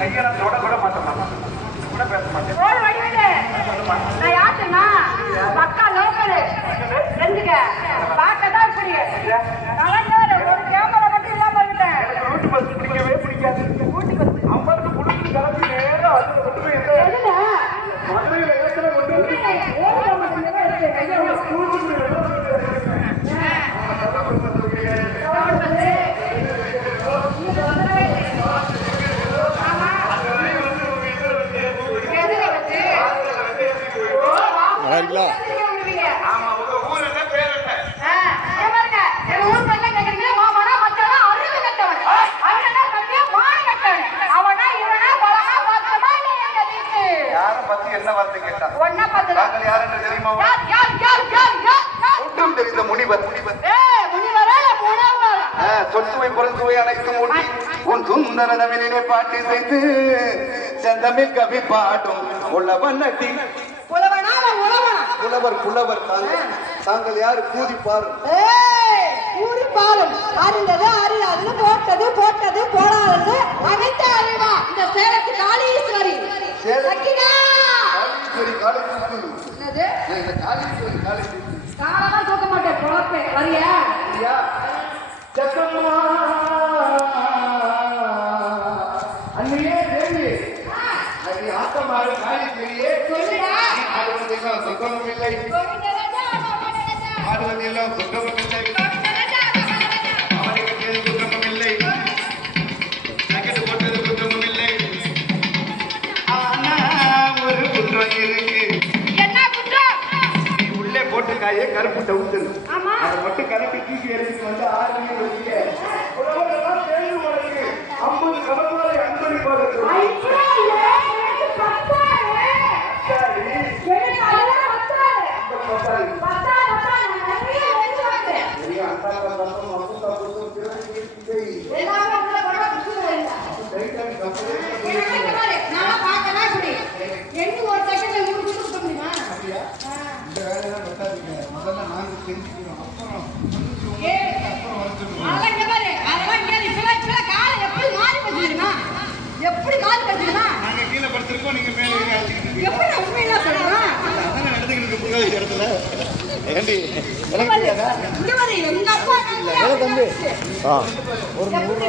கையெல்லாம் தொட கூட மாட்டேன் கூட பேச மாட்டேன் யாருன்னா மக்கா லோக்கல் தெரிஞ்சுக்க பார்க்கதான் இப்படி நடந்தவர் ஒரு கேமரா மட்டும் இல்லாம இருந்தேன் ரூட்டு பஸ் பிடிக்கவே பிடிக்காது ரூட்டு பஸ் அவங்களுக்கு புடிச்சு கிளம்பி நேரம் அதுல கொண்டு போய் சொல்லுவீங்க ஆமா உங்க பார்த்து யாருன்னு தெரியுமா யார் யார் யார் யார் யார் ஒன்றும் அனைத்தும் ஒட்டி உன் சுந்தர தமிழிலே பாட்டு செய்து செந்தமிழ் கவி பாடும். உள்ளவன் நட்டி புலவர் புலவர் தாங்கள் தாங்கள் யாரு? கூதி பாரு. ஏய், ஊரு பாலும் அறிந்தது அறியாதது போட்டது போட்டது போடாதது அனைத்து அறிவா. இந்த சேலத்து காளீஸ்வரி. சக்கினா காளீஸ்வரி தூக்கு என்னது? காளீஸ்வரி தூக்கு காலமா தூக்க மாட்டேன். குழப்பே. வரியா? ஐயா ஜக்கம்மா. அன்னையே தேவி. அது ஆத்தமாறு காளீஸ்வரியே ஆடுவதெல்லாம் சுத்தமும் இல்லை இல்லை ஆடுவதே சுத்தமும் இல்லை ஜாக்கெட் போட்டது சுத்தமும் இல்லை ஆனா ஒரு குற்றம் இருக்கு நீ உள்ளே போட்டு காயே கருப்பு டவுசர் அதை மட்டும் கலப்பி தூக்கி எடுத்துட்டு வந்து ஆர்மியை வச்சுக்க சொல்றேன்? இங்க பாரு, இங்க பாரு, எங்க தம்பி நான் ஒரு நூறு